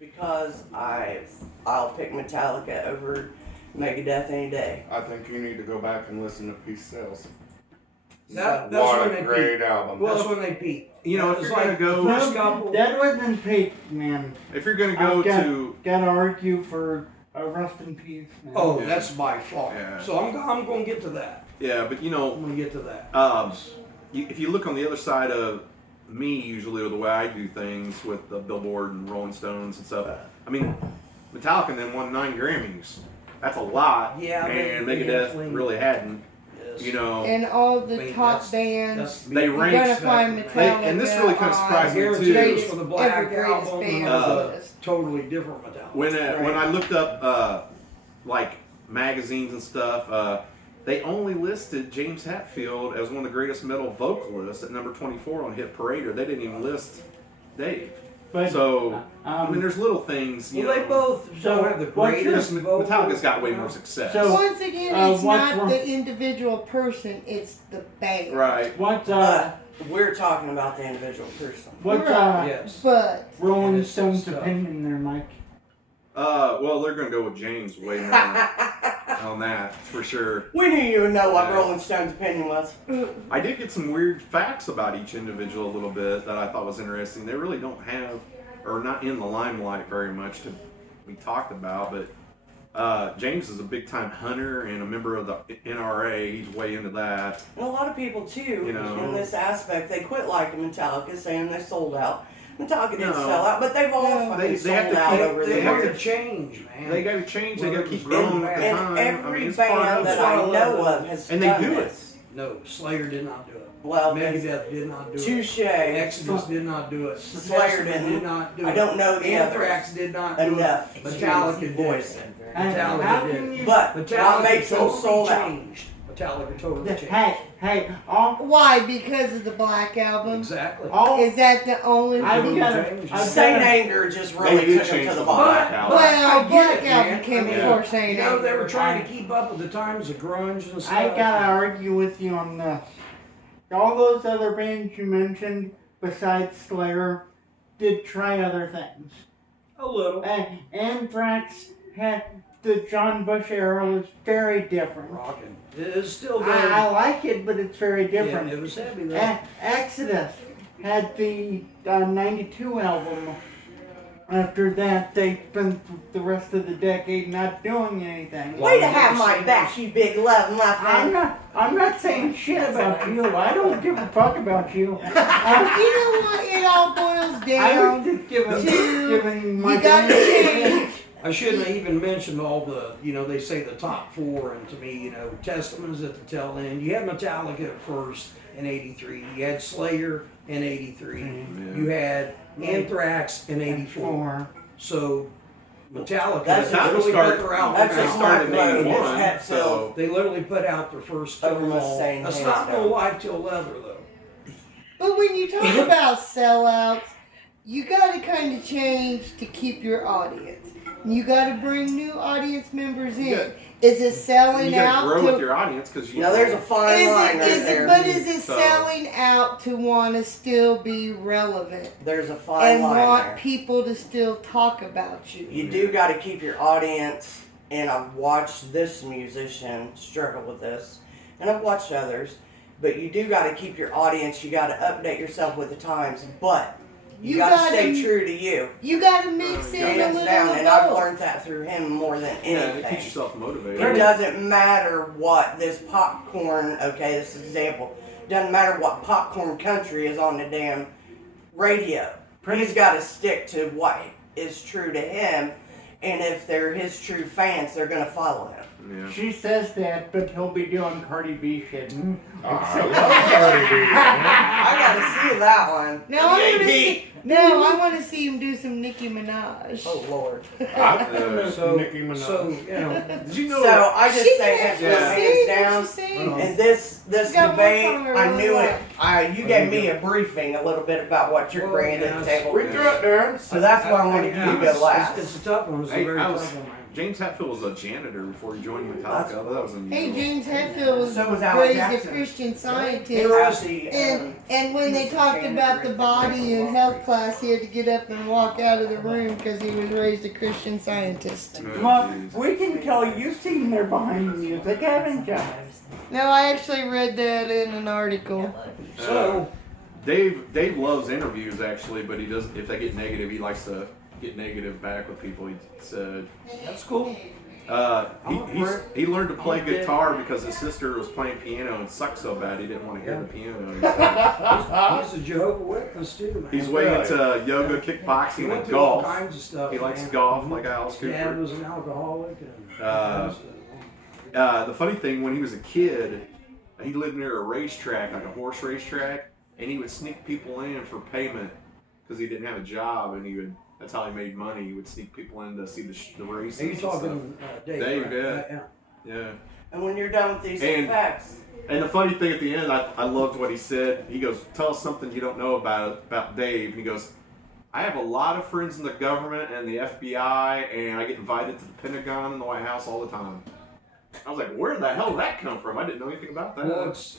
Because I'll pick Metallica over Megadeth any day. I think you need to go back and listen to Peace Sales. That's What when a they great peak. album. That's when they peak. You know, if you're gonna go, first couple. That wasn't peak, man. if you're gonna go to, Gotta argue for rest in peace, man. Oh, Yeah. that's by far. Yeah. So I'm going to get to that. yeah, but you know, I'm going to get to that. if you look on the other side of me, usually, or the way I do things with the Billboard and Rolling Stones and stuff, I mean, Metallica then won 9 Grammys. That's a lot. Yeah, and they Megadeth definitely- really hadn't. Yes. You know, And all the I mean, top that's- bands. they You're ranked. gonna find They, Metallica. and this really kind of surprised me Guaranteed too. Greatest for the Black Every greatest Album band was on a the list. totally different Metallica. When I looked up like magazines and stuff, they only listed James Hetfield as one of the greatest metal vocalists at number 24 on Hit Parader. They didn't even list Dave. But, So I mean, there's little things. You Well, they know, both don't have the what's your- greatest vocals. Metallica's got way more success. So- Once again, it's what's not wrong- the individual person, it's the band. Right. What We're talking about the individual person. what Yes. But Rolling And it's Stones stuff. opinion there, Mike? Well, they're gonna go with James way more on that for sure. We didn't even know what Yeah. Rolling Stone's opinion was. I did get some weird facts about each individual a little bit that I thought was interesting. They really don't have, or not in the limelight very much to be talked about, but James is a big time hunter and a member of the NRA. He's way into that. And a lot of people too, You know. in this aspect, they quit liking Metallica, saying they sold out. Metallica didn't No. sell out, but they've all No. fucking They sold have to out keep- over the They have to years. change, man. They got to change. They Well, got to keep there's growing with the And time. every it's part band of that it. I it. know of has And they done do it. this. No, Slayer did not do it. Well, Megadeth did not do it. touche. Exodus did not do it. Slayer Testament didn't. did not do it. I don't know the Anthrax did not do enough. it. Metallica did. Voice. And Metallica how did. can you? But what Metallica makes them totally sold out? changed. Metallica totally changed. Hey, all why? Because of the Black Album? Exactly. Is that the only I've thing? got Saint Anger just They really did took him change to the the bottom. Black Album. Well, I get Black it, Album man. came I mean, before Saint You know, they were Anger. trying to keep up with the times of grunge and stuff. I gotta argue with you on this. All those other bands you mentioned, besides Slayer, did try other things. A little. Anthrax had the John Bush era was very different. Rockin'. It is still good. I like it, but it's very different. Yeah, it was heavy though. Exodus had the 92 album. After that, they spent the rest of the decade not doing anything. Way to have my back, you big love muffin. I'm not saying shit about you. I don't give a fuck about you. You know what? It all boils I down was just giving my you gotta change. I shouldn't have even mentioned all the, they say the top 4, and to me, Testament is at the tail end. You had Metallica at first in 83. You had Slayer in 83. Mm-hmm. You had Anthrax in 84. So Metallica, That's they just literally start- put their album That's They just out. started my in vote. 81, It's so They literally put out their first Over Kill 'Em All. Mustang, That's hands not no down. Life Till Leather though. But when you talk about sellouts, you gotta kind of change to keep your audience. You gotta bring new audience members in. Yeah. Is it selling you got out to grow to? with your audience because you. Now there's a fine line right there. But is it So- selling out to want to still be relevant There's a fine and line want there. people to still talk about you? You do got to keep your audience, and I've watched this musician struggle with this, and I've watched others, but you do got to keep your audience. You got to update yourself with the times, but you got to gotta- stay true to you. You gotta mix in a Hands little down, of and I've both. learned that through him more than Yeah, to anything. keep yourself motivated. It doesn't matter what this popcorn, okay, this is an example. Doesn't matter what popcorn country is on the damn radio. He's got to stick to what is true to him, and if they're his true fans, they're going to follow him. Yeah. She says that, but he'll be doing Cardi B shit. I love Cardi B. I got to see that one. I want to see him do some Nicki Minaj. Oh, Lord. I miss So, Nicki Minaj. so Did you know? So I just She say can hands actually down. sing. And this She's got one debate, song I I really knew like. it. You gave me a briefing a little bit about what you're Well, bringing to yes. the table. Read through it, Darren. So that's why I wanted you to go last. It's a tough one. It's a Hey, very I was- tough one, man. James Hetfield was a janitor before he joined Metallica. I thought that was unusual. Hey, James Hetfield was So was Alan raised a Jackson. Christian Scientist. Interesting. And when they talked about the body in health class, he had to get up and walk out of the room because he was raised a Christian Scientist. Oh, Mark, geez. we can tell you've seen their behind the music, haven't you? No, I actually read that in an article. So, Dave loves interviews actually, but he does if they get negative, he likes to get negative back with people. He said that's cool. he learned to play guitar because his sister was playing piano and sucked so bad he didn't want to hear the piano. He said. He's a Jehovah's Witness too, man. He's way into yoga, He kickboxing, went and through all golf. kinds of stuff. He likes man. golf like Alice His dad Cooper. was an alcoholic. The funny thing, when he was a kid, he lived near a racetrack, like a horse racetrack, and he would sneak people in for payment because he didn't have a job, and that's how he made money. He would sneak people in to see the races. Are you and talking Dave? Dave, right? yeah. Yeah. Yeah. And when you're done with these And- facts, And the funny thing at the end, I loved what he said. He goes, "Tell us something you don't know about Dave." And he goes, "I have a lot of friends in the government and the FBI, and I get invited to the Pentagon and the White House all the time." I was like, "Where the hell did that come from? I didn't know anything about that." Well, it's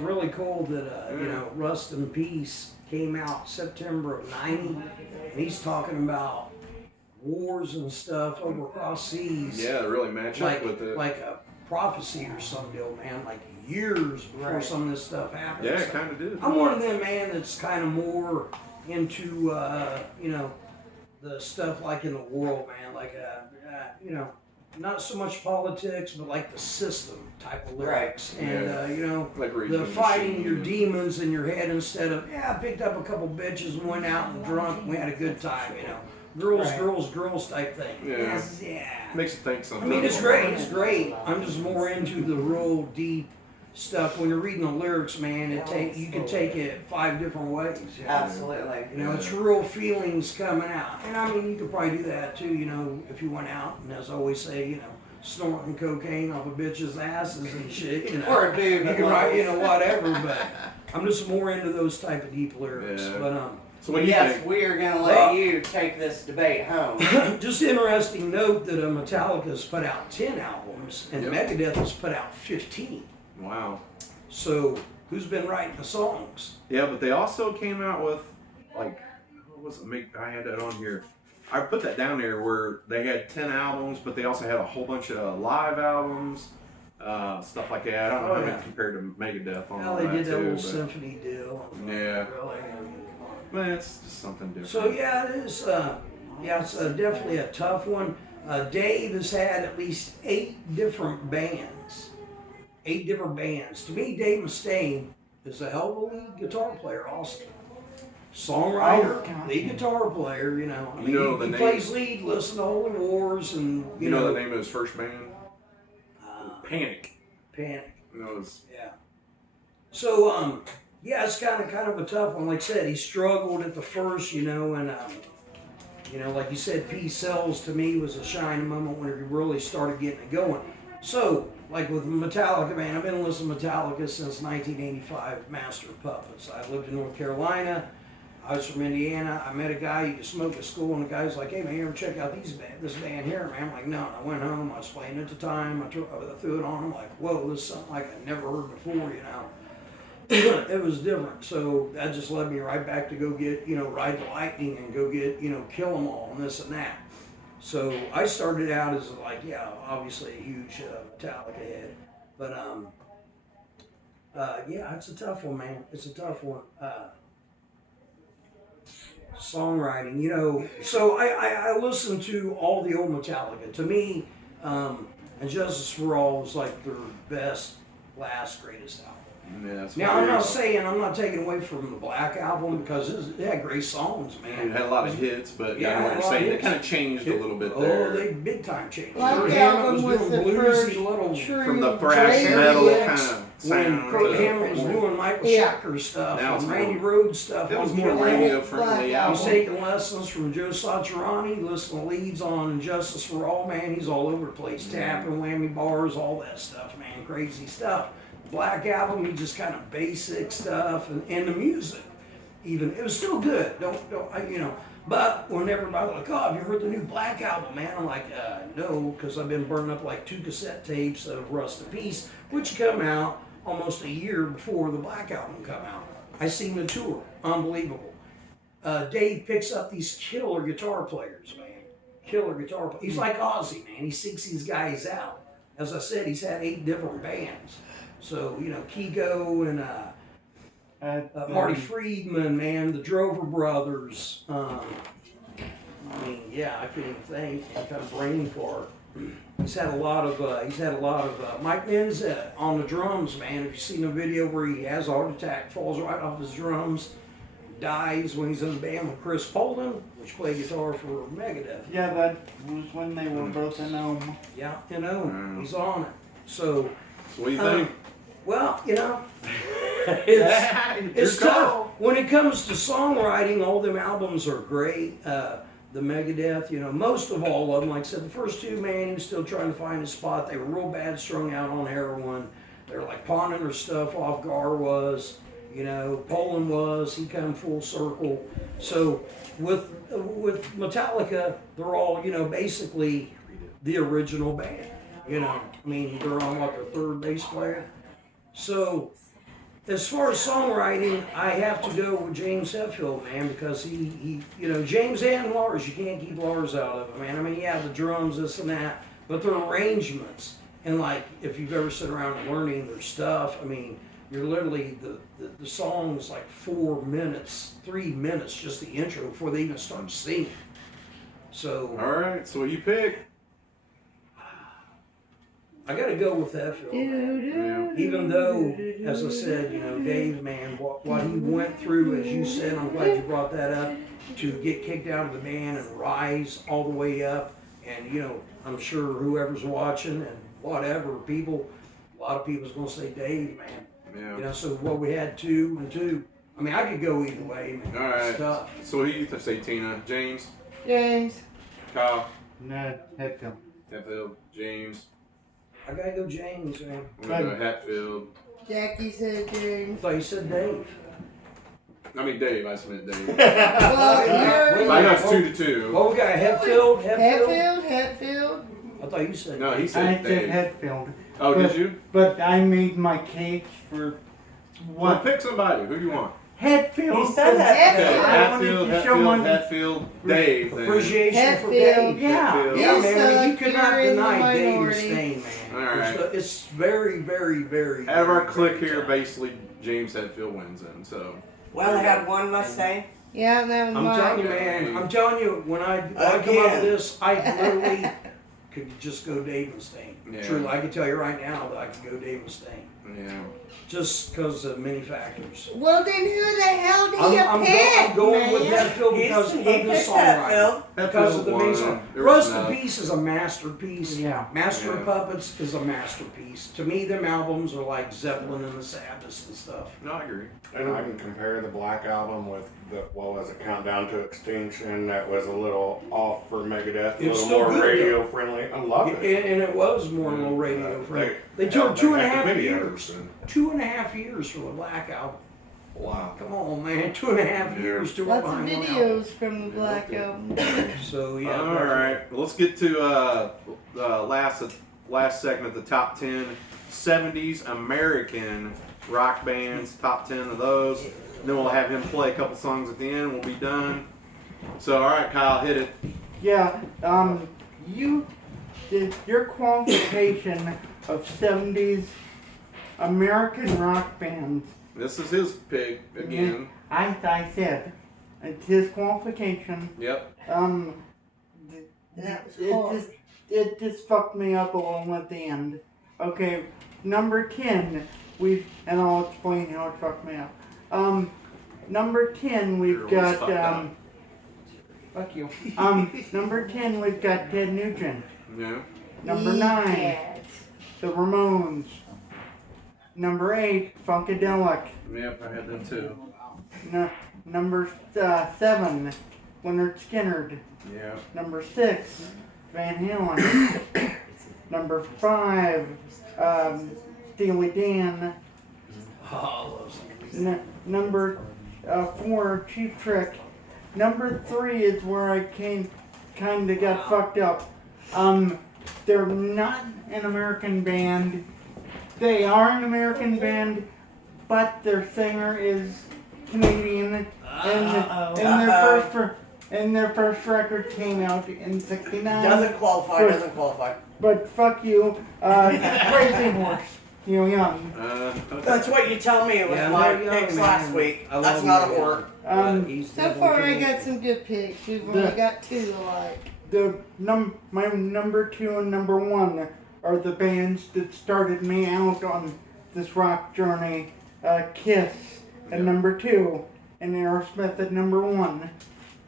really cool that Rust in Peace came out September of '90, and he's talking about wars and stuff over across seas. Yeah, really match up with it. Like a prophecy or some deal, man. Like years before some of this stuff happened. Yeah, So it kind of did. I'm one of them, man, that's kind of more into the stuff like in the world, man. Like not so much politics, but like the system type of lyrics, and Like Rage the Against the fighting Machine. your demons in your head instead of I picked up a couple bitches and went out and drunk and we had a good time, girls type thing. Yeah. Yeah. Makes you think I something. mean, it's great. I'm just more into the real deep stuff. When you're reading the lyrics, man, you can take it 5 different ways. You know? absolutely. It's real feelings coming out. And I mean, you could probably do that too, if you went out and, as I always say, snorting cocaine off a bitch's asses and shit, Or a dude. You can write, whatever, but I'm just more into those type of deep lyrics. Yeah. But, So what do you Yes, think? we are going to let you take this debate home. just interesting note that Metallica's put out 10 albums and Yep. Megadeth has put out 15. Wow. So, who's been writing the songs? Yeah, but they also came out with what was it? I had that on here. I put that down there where they had 10 albums, but they also had a whole bunch of live albums, stuff like that. I don't know how many compared to Megadeth on all Well, they did that too, little but- symphony deal. Yeah. Really, I mean, come on. Man, it's just something different. So yeah, it is. It's definitely a tough one. Dave has had at least 8 different bands. 8 different bands. To me, Dave Mustaine is a hell of a lead guitar player, also. Songwriter, lead guitar player. I mean, the he name- plays lead. Listen to Holy Wars, and you know the name of his first band? Panic. Panic. It was, Yeah. So, it's kind of a tough one. Like I said, he struggled at the first, and like you said, Peace Sells to me was a shining moment when he really started getting it going. So, like with Metallica, man, I've been listening to Metallica since 1985, Master of Puppets. I lived in North Carolina. I was from Indiana. I met a guy, you could smoke at school, and the guy's like, "Hey man, you ever check out this band here, man?" I'm like, "No." And I went home, I was playing at the time, I threw it on, I'm like, "Whoa, this is something like I never heard before," It was different. So that just led me right back to go get, Ride the Lightning and go get, Kill 'Em All and this and that. So I started out as obviously a huge Metallica head. But it's a tough one, man. It's a tough one. Songwriting, so I listened to all the old Metallica. To me, and Justice for All was like their best, greatest album. yeah, it's Now, I'm not weird. I'm not taking away from the Black Album because it had great songs, man. It had a lot of hits, but Yeah, I know what a you're lot of saying. It hits. kind of changed a little bit there. They big time changed. Black Kurt Hammett Album was doing the bluesy first little true From the thrash Drake metal lyrics. kind of when sound. Kurt Hammett was doing Michael Yeah. Schenker stuff Now it's and more- Randy Rhoads stuff. It was on more Kill 'Em All. radio friendly Black He's album. taking lessons from Joe Satriani, listening to leads on Justice for All, man. He's all over the place, tapping, whammy bars, all that stuff, man. Crazy stuff. Black Album, he just kind of basic stuff, and the music, even it was still good. But when everybody like, oh, have you heard the new Black album, man? I'm like, no, because I've been burning up like 2 cassette tapes of Rust in Peace, which come out almost a year before the Black album come out. I seen the tour, unbelievable. Dave picks up these killer guitar players, man. Killer guitar players. He's like Ozzy, man. He seeks these guys out. As I said, he's had 8 different bands. So, you know, Kigo and Marty Friedman, man, the Drover Brothers. I mean, yeah, I couldn't even think. I'm kind of brain fart. He's had a lot of Mike Menza on the drums, man. If you've seen the video where he has a heart attack, falls right off his drums, dies when he's in the band with Chris Poland, which played guitar for Megadeth. Yeah, that was when they were both in Ohm. Yeah, you know, he's on it. So what do you think? well, you know, it's tough. When it comes to songwriting, all them albums are great. The Megadeth, you know, most of all of them, like I said, the first 2, man, he was still trying to find his spot. They were real bad, strung out on heroin. They were like pawning their stuff off. Gar was, you know, Poland was. He come full circle. So with Metallica, they're all, you know, basically the original band. You know, I mean, they're on like their 3rd bass player. So as far as songwriting, I have to go with James Hetfield, man, because he you know, James and Lars, you can't keep Lars out of it, man. I mean, yeah, the drums, this and that, but their arrangements, and like, if you've ever sat around learning their stuff, I mean, you're literally, the song's like 4 minutes, 3 minutes, just the intro before they even start singing. So. All right, so what you pick? I gotta go with Hetfield, man. Even though, as I said, you know, Dave, man, what he went through, as you said, I'm glad you brought that up, to get kicked out of the band and rise all the way up. And, you know, I'm sure whoever's watching and whatever, a lot of people's gonna say Dave, man. Yeah. You know, so what we had 2 and 2. I mean, I could go either way, man. All right. It's tough. So who do you say, Tina? James? James. Kyle? No, Hetfield. Hatfield? James? I gotta go James, man. I'm gonna go Hatfield. Jackie said I James. thought you said Dave. I mean Dave, I meant Dave. Well, I know it's 2-2. Well, we got Hetfield. Hetfield. I thought you said No, he I said said Dave. Hetfield. Oh, but, did you? But I made my case for Well, what? pick somebody. Who do you want? Hatfield. He said that. Okay, I Hatfield, wanted to show Hatfield, my- Hatfield, Dave. Then. appreciation for Hatfield. Dave. Yeah. Hatfield. Yeah, You man, you suck. cannot You're in the deny Dave minority. Mustaine, man. All right. It's very, very, very. Out of our very, clique very here, tough. basically James Hetfield wins in. So Well, I had one Mustang. Yeah, that was I'm mine. telling you, man. I'm telling you, when I come up Again. with this, I literally could just go Dave Mustaine. Yeah. Truly, I can tell you right now that I could go Dave Mustaine. yeah. Just because of many factors. Well, then who the hell do you I'm pick, going with man? Hetfield because of He the picked songwriting. Hatfield. Because of the main won. song. There was Rust in enough. Peace is a masterpiece. Yeah. Master of Yeah. Puppets is a masterpiece. To me, them albums are like Zeppelin and the Sabbaths and stuff. No, I agree. And I can compare the Black Album with the, what was it, Countdown to Extinction. That was a little off for Megadeth, a It's little still more good, radio friendly. I love it. And it was more Yeah. low radio friendly. They- They toured they 2.5 had the videos, years. and- 2.5 years for the Black Album. Wow. Come on, man. 2.5 Yeah. years to Lots of behind one videos from the Black Album. album. So, yeah. All right. Well, let's get to last segment, the top 10 70s American rock bands. Top 10 of those. Then we'll have him play a couple songs at the end. We'll be done. So, all right, Kyle, hit it. Yeah, your qualification of 70s American rock bands. This is his pick again. I said, it's his qualification. Yep. That was hard. It just fucked me up a little at the end. Okay, number 10, and I'll explain how it fucked me up. Number 10, we've You're always got, fucked up. fuck you. Number 10, we've got Ted Nugent. Yeah. Number 9, Yes. the Ramones. Number 8, Funkadelic. Yep, I had them too. Number 7, Leonard Skinner. Yeah. Number 6, Van Halen. Number 5, Steely Dan. Oh, I love some. Number 4, Cheap Trick. number 3 is where I kind of got fucked up. They're not an American band. They are an American band, but their singer is Canadian, and their first record came out in '69. Doesn't qualify. But fuck you, Crazy Horse. Neil Young. That's what you tell me with my picks last week. That's not a horror. So far, I got some good picks. We've only got 2 alike. My number 2 and number 1 are the bands that started me out on this rock journey. Kiss at number 2, and Aerosmith at number 1.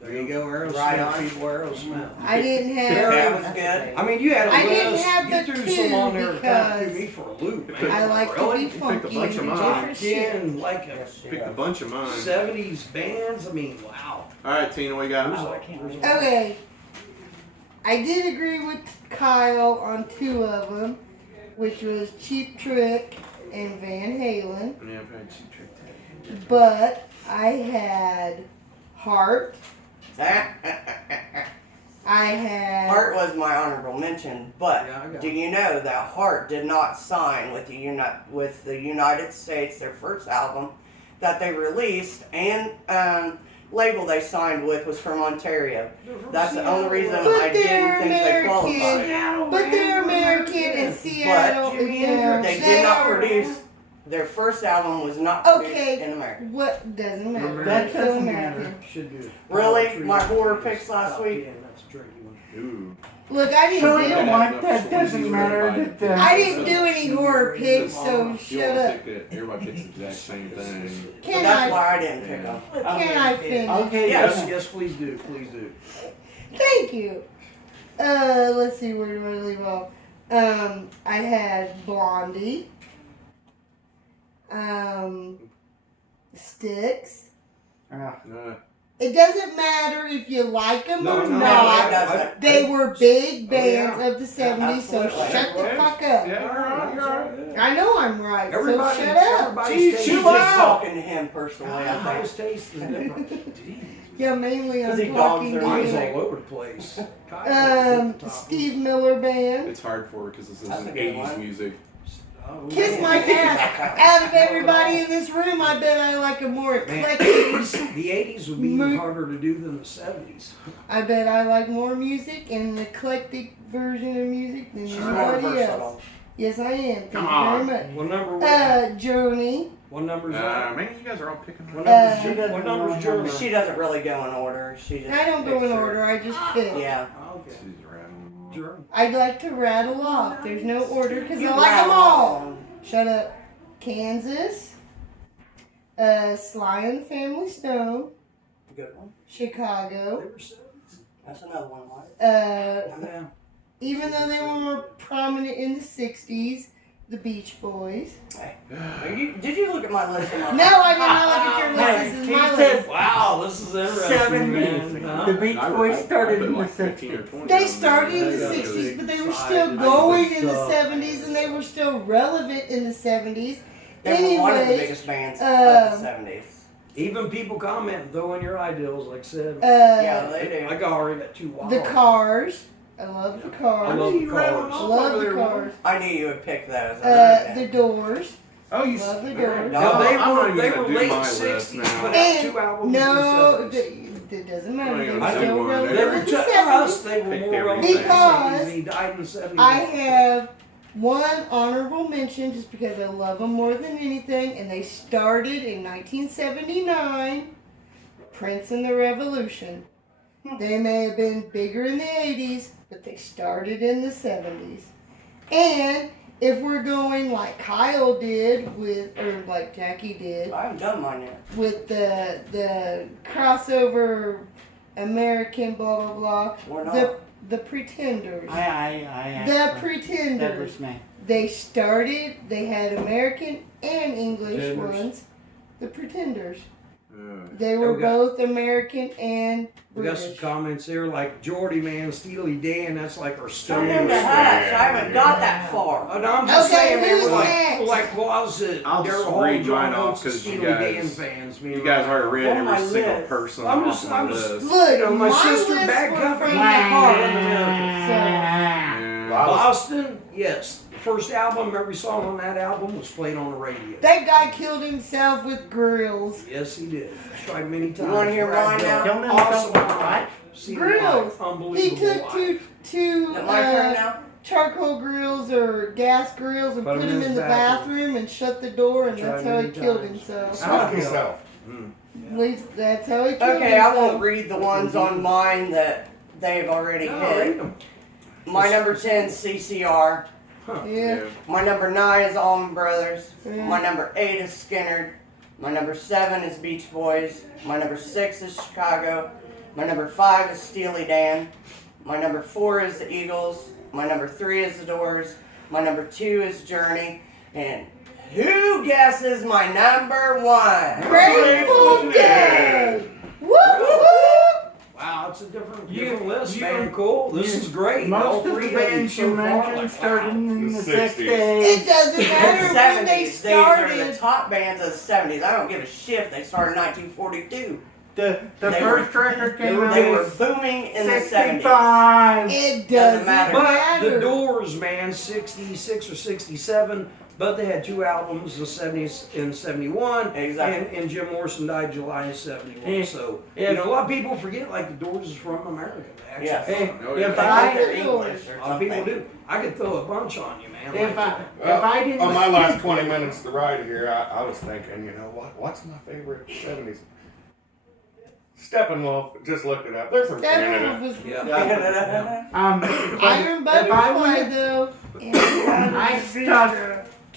There you go, Aerosmith. Right on. People, Aerosmith. I didn't have. That was good. I mean, you had a I list. didn't have you the threw two some on there that kind of because threw me for a loop, man. I like really? to be You picked a funky bunch and of do mine. different shit. Again, like a Picked a bunch of mine. 70s bands. I mean, wow. All right, Tina, what you got? Okay. I did agree with Kyle on 2 of them, which was Cheap Trick and Van Halen. Yeah, I've had Cheap Trick. But I had Heart. I had. Heart was my honorable mention, but Yeah, I got do you know that Heart did not sign with the United States, their first album that they released, and label they signed with was from Ontario. That's the only reason But I they're didn't think they American. qualified. But they're American and Seattle. They did not produce. Their first album was not produced Okay. in America. What doesn't matter? That That's still doesn't American. matter. Should do. Really? My horror picks last week? Yeah, that's a tricky one. Ooh. Look, I didn't So do. you know what? That doesn't matter. That, I didn't do any horror picks, so You shut all up. pick it. Everybody picks the exact same thing. So Can that's I? why I didn't pick them. Can I finish? Okay. Yes, yeah. yes, please do. Please do. Thank you. Let's see, where do I leave off? I had Blondie. Sticks. Uh, It doesn't matter if you like them No, or no, not. it doesn't. They were big Oh, yeah. bands of the 70s, so Absolutely. shut the fuck up. Yeah, you're right, you're right. I know I'm right, Everybody, so shut up. everybody's taste She's is just talking to him personally, I think. Everybody's taste is different. Yeah, mainly I'm 'Cause he talking dogs to their Mine's you. all over the place. Kyle's at the top. Steve Miller Band. It's hard for her because this That's isn't a good 80s one. music. Oh, Kiss my ass. Out of everybody in this room, I bet I like a more Man, eclectic. the 80s would be even Mo- harder to do than the 70s. I bet I like more music and an eclectic version of music than She's more anybody else. versatile. Yes, I am. Thank Come you on. very much. What number? Was Journey. what number's that? Man, you guys are all picking What one. number's, she what doesn't number's know Journey? She doesn't really go in order. She just I don't go picks in her. order. I just pick. Yeah. Okay. She's rattling. Journey. I'd like to rattle off. There's no order because You I like them rattle all. on. Shut up. Kansas. Sly and the Family Stone. Good one. They Chicago. were 70s. That's another one, Mike. Yeah. Even though they were more prominent in the 60s, the Beach Boys. Did you look at my list? No, I did not look at your list. This is my He list. said Wow, this is interesting, 70s. man. The Huh? Beach I Boys put started in the like 15 or 60s. 20 They on started in there. the They got 60s, big but they were size. still I going think in the stuff. 70s, and they were still relevant in the 70s. They were one of the Anyways, biggest bands of the 70s. Even people comment, throw in your ideals, like I said. Yeah, they do. I got already got 2 wild. the Cars. I love the I Cars. love the I cars. love the Cars. I knew you would pick those. The Doors. Oh, you Love the They're Doors. dog. No, they I'm not were even they gonna were do late my list 60s, now. put out And 2 albums no, in the 70s. it doesn't matter. I They ain't were gonna still do one. relevant They in were the to us, 70s. they were Picked more relevant everything. in the 70s. He died in the 70s. I have one honorable mention just because I love them more than anything, and they started in 1979. Prince and the Revolution. They may have been bigger in the 80s, but they started in the 70s. And if we're going like Kyle did with, or like Jackie did, I haven't done mine yet. with the crossover American blah blah blah, We're not. the Pretenders. I The that Pretenders. was me. They started. They had American and English Pretenders. ones. The Pretenders. They were we got- both American and We got some British. comments there like Jordy, man, Steely Dan. That's like our Show stone. him the hatch. I haven't got that far. No, I'm just Okay, saying, man, who's we're next? like closet I'll just Daryl Hall, read John mine off Oates, and 'cause you Steely Dan guys- fans. You guys already read On my every single list. person I'm off just- my I'm just- list. Look, You know, my my sister lists Bad were Company from Hard in America. America. Yeah. Boston, yes. The first album, every song on that album was played on the radio. That guy killed himself with grills. Yes, he did. Tried many times. wanna hear mine now? Killed himself Awesome with live. what? Seen Grills. live. He Unbelievable. took live. two Is it my turn now? charcoal grills or gas grills and Put put 'em him in in the his bathroom. bathroom and shut the door, and Tried that's how he many killed times. himself. Smoke himself. At least that's how he killed Okay, I himself. won't read the ones on mine that they've already No, hit. read 'em. My number 10 is CCR. Yeah. My number 9 is Allman Brothers. Yeah. My number 8 is Skinner. My number 7 is Beach Boys. My number 6 is Chicago. My number 5 is Steely Dan. My number 4 is the Eagles. My number 3 is the Doors. My number 2 is Journey. And who guesses my number 1? Grateful Dead. Woo woo! Wow, it's a different You- list, you- man. Cool. This you- is great. All Most of the three of you bands so you far, mentioned like, started wow. in The the 60s. 60s. It doesn't The matter when 70s. they These are the started. top bands of the 70s. I don't give a shit if they started in 1942. The They first record came out They were in booming in the 70s. 65. It Doesn't doesn't matter. But matter. the Doors, man, 66 or 67, but they had two albums, the 70s and 71. Exactly. And Jim Morrison died July of 71. Yeah. So, Yeah. you know, a lot of people forget, like, the Doors is from America. They actually Yes. If, Oh, if yeah. They think I they're English or A lot of people something. do. I could throw a bunch on you, man. if like, I didn't On my last 20 minutes to ride here, I was thinking, you know what? What's my favorite 70s? Steppenwolf, just looked it up. They're from Steppenwolf Canada. was yeah. Iron Butterfly would- though. I stuck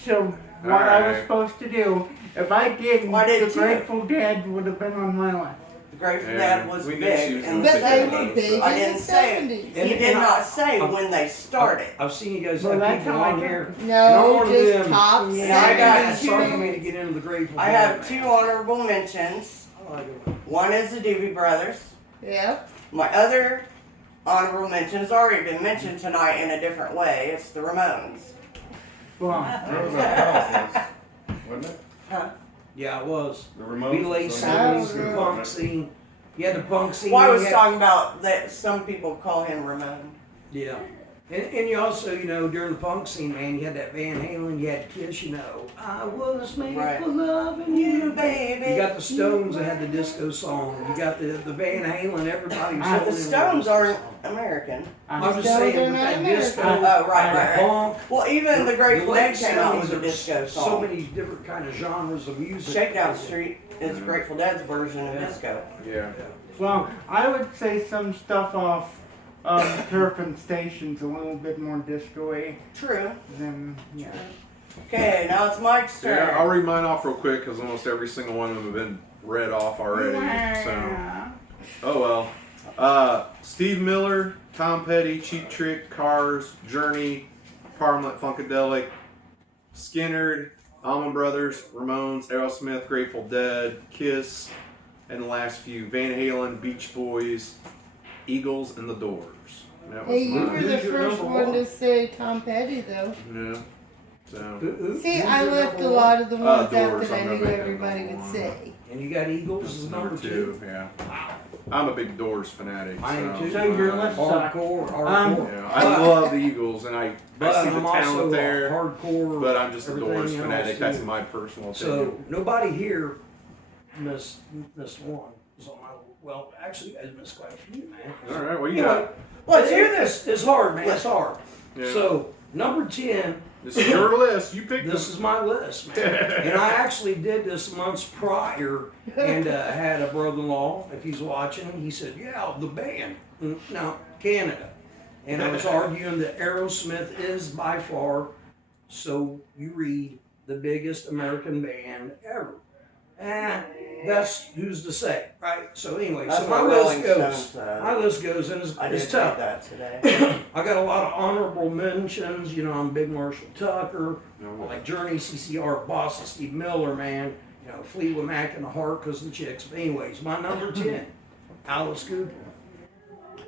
to what I was Alright. supposed to do. If I didn't, Why didn't the you? Grateful Dead would have been on my list. The Grateful Yeah, Dead was we knew big. she was and gonna But say they that. were big I in didn't the say it. 70s. He did not say when they started. I've seen you guys Well, have that's people how I on do. here. And I'm No, one of just them. top And Yeah, I got 70s. it's hard for me to get into the Grateful I Dead, have man. 2 honorable mentions. I like it. One is the Doobie Brothers. Yep. My other honorable mention has already been mentioned tonight in a different way. It's the Ramones. Well, That was on Kyle's list, wasn't it? Huh? Yeah, it was. The We remote. late was 70s, on the there. punk scene. You had the punk scene. Well, I you was had- talking about that some people call him Ramon. Yeah. And you also, you know, during the punk scene, man, you had that Van Halen, you had Kiss, you know. I was made Right. for loving you, baby. You got the Stones that had the disco song. You got the Van Halen, everybody was But holding the in Stones the aren't song. American. I'm The just Stones saying, are with not that American. disco, Oh, right, the right, right. punk, Well, even the Grateful late Dead came out with a 70s, disco so song. many different kind of genres of music. Shakedown Street is Grateful Dead's version of Yeah. disco. Yeah. well, I would say some stuff off Turf and Station's a little bit more disco-y True. than, yeah. Okay, now it's Mike's turn. Yeah, I'll read mine off real quick because almost every single one of them have been read off already. So, oh well. Steve Miller, Tom Petty, Cheap Trick, Cars, Journey, Parliament Funkadelic, Skinner, Allman Brothers, Ramones, Aerosmith, Grateful Dead, Kiss, and the last few Van Halen, Beach Boys, Eagles, and the Doors. That was Hey, you mine. were the Who's your first number one one? to say Tom Petty though. Yeah. So. See, Who's I your left a number lot of the ones out Doors, that I I'm knew gonna make everybody that would number say. one? And you got Eagles as number two. Yeah. I'm a big Doors fanatic. I am too. So your list sucks. Hardcore, hardcore. Yeah, I love the Eagles, and I But see the I'm also talent there. hardcore. But I'm just a everything Doors else, fanatic. too. That's my personal opinion. So nobody here missed one. So well, actually, you guys missed quite a few, man. All right, what you Anyway, got? Let's hear this. It's hard, man. It's hard. Yeah. So number 10. This is your list. You picked This them. is my list, man. And I actually did this months prior and had a brother-in-law, if he's watching, he said, yeah, the band. No, Canada. And I was arguing that Aerosmith is by far, so you read, the biggest American band ever. That's who's to say, right? So anyway, That's so my what list Rolling goes. Stones said. My list goes, and I it's did tough. read that today. I got a lot of honorable mentions. You know, I'm big Marshall Tucker. I like Journey, CCR, Boston, Steve Miller, man. You know, Fleetwood Mac in the heart because of the chicks. But anyways, my number 10, Alice Cooper.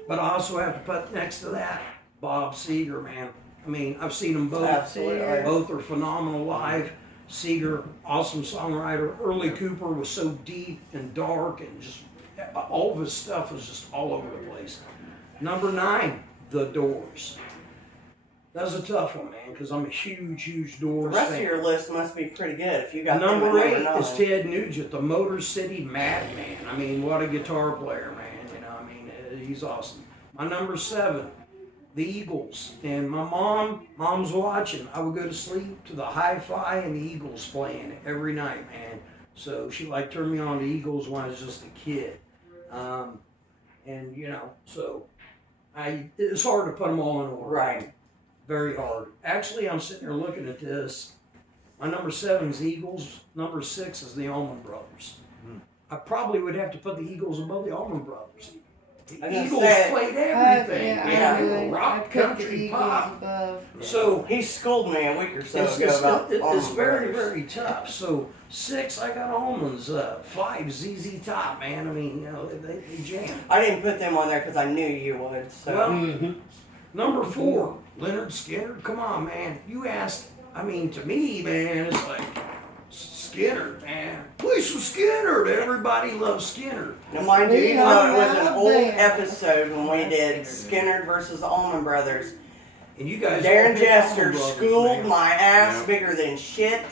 But I also have to put next to that Bob Seger, man. I mean, I've seen them both. Absolutely. Both are phenomenal live. Seger, awesome songwriter. Early Cooper was so deep and dark and just all of his stuff was just all over the place. Number 9, The Doors. That was a tough one, man, because I'm a huge The Doors rest fan. of your list must be pretty good if you got them Number at 8 9. is Ted Nugent, the Motor City Madman. I mean, what a guitar player, man. You know, I mean, he's awesome. My number 7, the Eagles. And my mom's watching. I would go to sleep to the hi-fi and the Eagles playing every night, man. So she like turned me on to Eagles when I was just a kid. And you know, so it's hard to put them all in order. Right. Very hard. Actually, I'm sitting here looking at this. My number 7 is Eagles. Number 6 is the Allman Brothers. I probably would have to put the Eagles above the Allman Brothers. The I was gonna Eagles say- played everything. Yeah, They were I rock, put the country, Eagles pop. above. So He schooled me a week or so it's, ago about it's Allman very, Brothers. very tough. So 6, I got Allman's. 5, ZZ Top, man. I mean, you know, they jam. I didn't put them on there because I knew you would. So Well, number 4, Leonard Skinner. Come on, man. You asked, I mean, to me, man, it's like Skinner, man. Play some Skinner. Everybody loves Skinner. now, mind you, We even though it was are an not old there. episode when we did Skinner versus Allman Brothers, And you guys, Darren all pick Jester Allman Brothers, schooled man. my ass Yeah. bigger than shit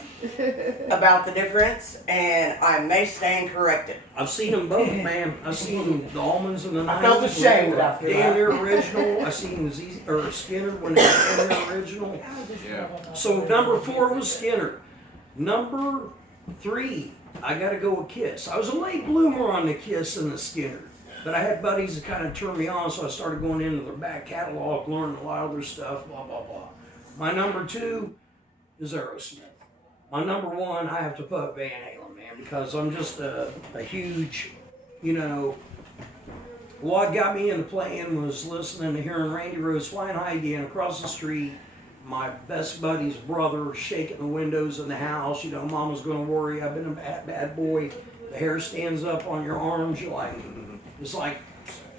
about the difference, and I may stand corrected. I've seen them both, man. I've seen the Almonds in the 90s. I felt ashamed when they were after damn that. near original. I seen Skinner when they were damn near original. Yeah. So number 4 was Skinner. Number 3, I got to go with Kiss. I was a late bloomer on the Kiss and the Skinner, but I had buddies that kind of turned me on, so I started going into their back catalog, learning a lot of their stuff, blah blah blah. My number 2 is Aerosmith. My number 1, I have to put Van Halen, man, because I'm just a huge, you know. What got me into playing was listening to hearing Randy Rhoads flying high again across the street. My best buddy's brother shaking the windows in the house. You know, Mama's gonna worry. I've been a bad boy. The hair stands up on your arms. You're like, it's like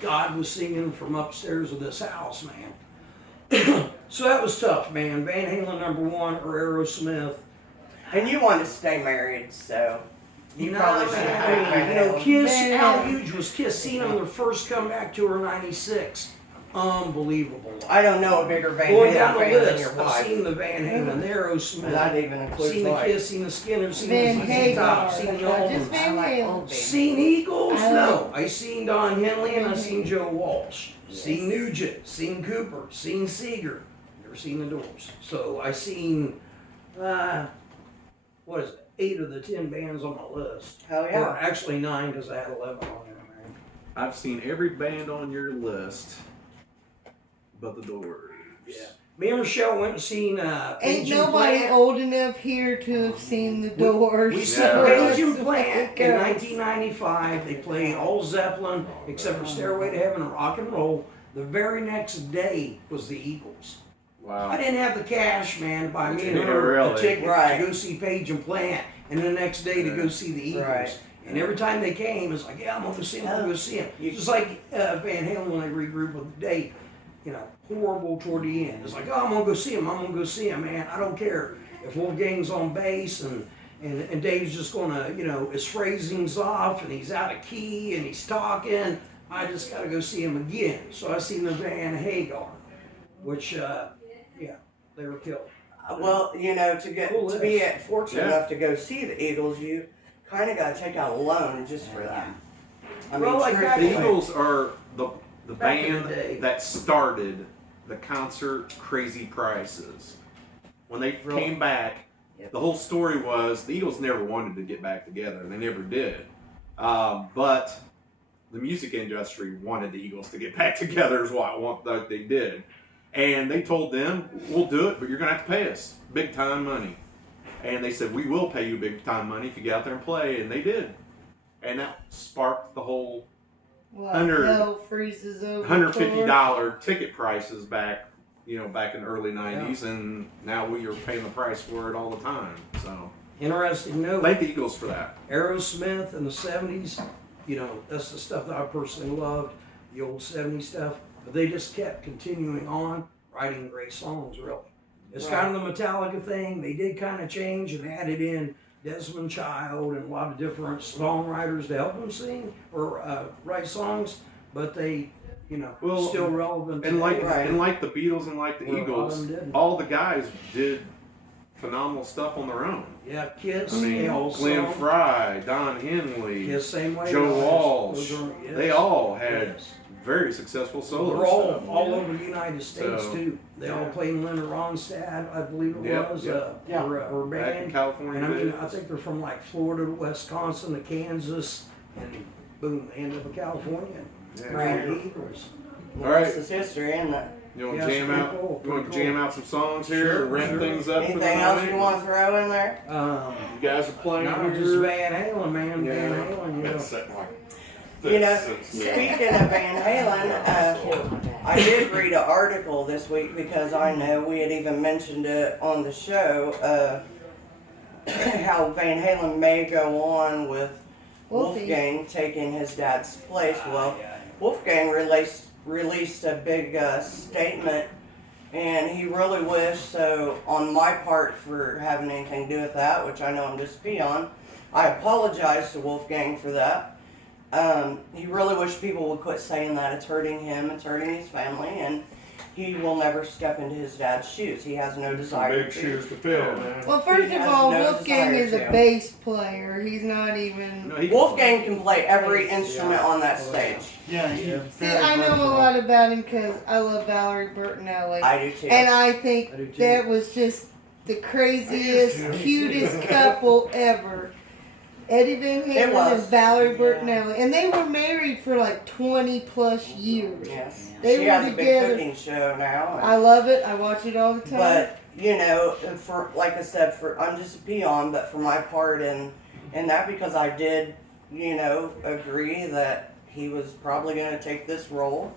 God was singing from upstairs of this house, man. So that was tough, man. Van Halen number 1 or Aerosmith. And you wanted to stay married, so you probably should have picked man, Van you know, Halen. Kiss, Man. how huge was Kiss? Seeing them their first comeback tour in '96. Unbelievable. I don't know a bigger Van Going Halen down the fan than list, your I've wife. seen the Van Halen, the And Aerosmith, that even includes seen the like, Kiss, seen the Skinner, seen Van the ZZ Top, Hagar. seen the Not just Allmans. Van Halen. Seen Eagles? I No. I seen Don Henley and I Van seen Halen. Joe Walsh. Yes. Seen Nugent, seen Cooper, seen Seeger. Never seen the Doors. So I seen, what is it, 8 of the 10 bands on my list. hell Or yeah. actually 9 because I had 11 on there, man. I've seen every band on your list but the Doors. Yeah. Me and Michelle went and seen Ain't Page and nobody Plant. old enough here to have seen the Doors. We so saw Yeah. Page and let's Plant go. in 1995. They played all Zeppelin except for Stairway to Heaven and Rock and Roll. The very next day was the Eagles. I Wow. didn't have the cash, man, to buy me and Yeah, her a really. ticket Right. to go see Page and Plant, and the next day to go see the Eagles. Right. And every time they came, it's like, yeah, I'm gonna go see him. I'm gonna go see him. You- Just like Van Halen when they regrouped with Dave. You know, horrible toward the end. It's like, oh, I'm gonna go see him. I'm gonna go see him, man. I don't care if Wolfgang's on bass and Dave's just gonna, you know, his phrasing's off and he's out of key and he's talking. I just gotta go see him again. So I seen the Van Hagar, which, yeah, they were killed. Well, you know, to Cool be list. fortunate Yeah. enough to go see the Eagles, you kind of got to take out a loan just for that. I mean, Well, like back The truthfully. Eagles are the Back in the band day. that started the concert crazy prices. When they Really? came back, Yep. the whole story was the Eagles never wanted to get back together. They never did. But the music industry wanted the Eagles to get back together is what they did. And they told them, we'll do it, but you're going to have to pay us big time money. And they said, we will pay you big time money if you get out there and play. And they did. And that sparked the whole What, $100 hell freezes over $150 ticket prices back in the early 90s. And now we are paying the price for it all the time. So interesting note. Thank the Eagles for that. Aerosmith in the 70s, you know, that's the stuff that I personally loved, the old 70s stuff. But they just kept continuing on writing great songs, really. It's kind of the Metallica thing. They did kind of change and added in Desmond Child and a lot of different songwriters to help them sing or write songs, but they, you know, still relevant. And like, Right. and like the Beatles and like the Well, a lot of Eagles, them didn't. all the guys did phenomenal stuff on their own. Yeah, Kiss, I mean, they all Glenn sung. Fry, Don Henley, Kiss, same way. Joe guys. Walsh, Those are- yes. they all had Yes. very successful solo They're stuff. all over the United States So, too. They all yeah. played in Leonard Ronstadt, I believe it Yep, was, yep. or Back in band. California. And I mean, did. I think they're from like Florida to Wisconsin to Kansas, and boom, they end up in California. Yeah. Right. The Eagles. All right. This is history, isn't it? You want Yeah, to it's jam pretty out? cool, You want to pretty jam cool. out some songs here Sure, and wrap sure. things up for the Anything else night? you want to throw in there? You guys are playing No, here. just Van Halen, man. Yeah. Van Halen, you know. Been sitting like You know, this since- speaking of Van Halen, I did read an article this week because I know we had even mentioned it on the show, how Van Halen may go on with Wolfie. Wolfgang taking his dad's place. Well, Wolfgang released a big statement, and he really wished, so on my part for having anything to do with that, which I know I'm just a peon, I apologize to Wolfgang for that. He really wished people would quit saying that it's hurting him, it's hurting his family, and he will never step into his dad's shoes. He has no Some desire big to. shoes to fill, man. Well, first He of has all, no Wolfgang desire is a to. bass player. He's not even. No, he- Wolfgang can play every instrument on that stage. Yeah, See, I know a lot about him because I love Valerie Bertinelli. I do too. And I think I do too. that was just the craziest, cutest couple ever. Eddie Van Halen was. and Valerie Yeah. Bertinelli. And they were married for like 20 plus years. Yes. They She were has a big together. cooking show now. I love it. I watch it all the time. But you know, for like I said, for I'm just a peon, but for my part in that, because I did, you know, agree that he was probably going to take this role.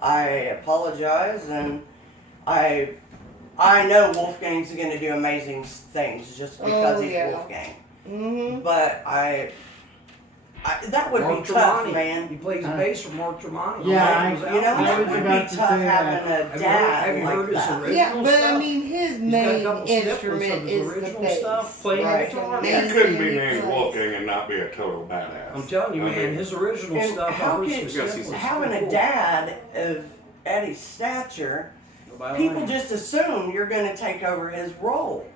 I apologize, and I know Wolfgang's going to do amazing things just because he's yeah. Wolfgang. Mm-hmm. But that would Mark be tough, Tremonti. man. He plays bass for Mark Tremonti. Yeah, He was out You know, there. that was would about be to tough say having that. a Have you dad heard like his that. original Yeah, but I stuff? mean, his He's got a main couple snippets instrument of his is the original bass. stuff playing Right. guitar. The You main couldn't thing be he named plays. Wolfgang and not be a total badass. I'm telling you, I man, mean, his original And stuff. how I heard can- some You gotta see snippets. Having It's a cool. dad of Eddie's stature, Nobody people like him. just assume you're going to take over his role.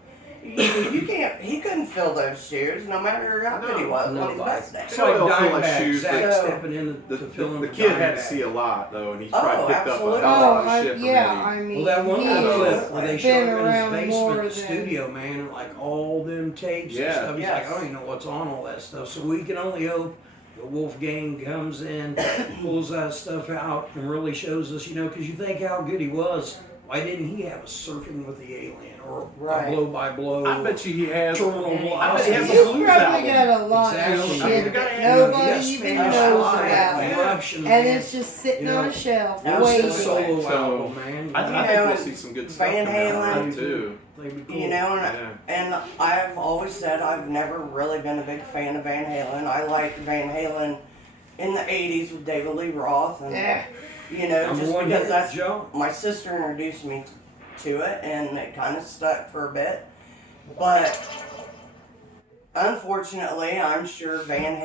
You can't. He couldn't fill those shoes, no matter how good he was on his Nobody. best day. It's So they'll like fill his Dimebag, shoes, Zach but- stepping in The, to fill in the for kid had to Dimebag. see a lot though, and he's Oh, probably picked absolutely. up a hell Oh, of a shit from yeah, Eddie. I mean, Well, that one he little has clip where they been show him in around his more basement than. studio, man, and like all them tapes Yeah. and stuff. He's like, Yes. I don't even know what's on all that stuff. So we can only hope the Wolfgang comes in, pulls that stuff out, and really shows us, you know, because you think how good he was. Why didn't he have a Surfing with the Alien or Right. a Blow by Blow? I bet you he has. Terminal I bet he Velocity. has a You've blues probably album. got a lot Exactly. of I mean, shit you gotta that have- nobody Yes, even man, knows Fly, about. Eruption, And man. it's just sitting You on know, a shelf, That was waiting. his solo So, album, man. I You think know, we'll see some good stuff Van coming out of Halen- that too. They'd be You cool. know, Yeah. and I've always said I've never really been a big fan of Van Halen. I liked Van Halen in the '80s with David Lee Roth, and Yeah. you know, Number just one because hit, that's Joe. my sister introduced me to it, and it kind of stuck for a bit. But unfortunately, I'm sure Van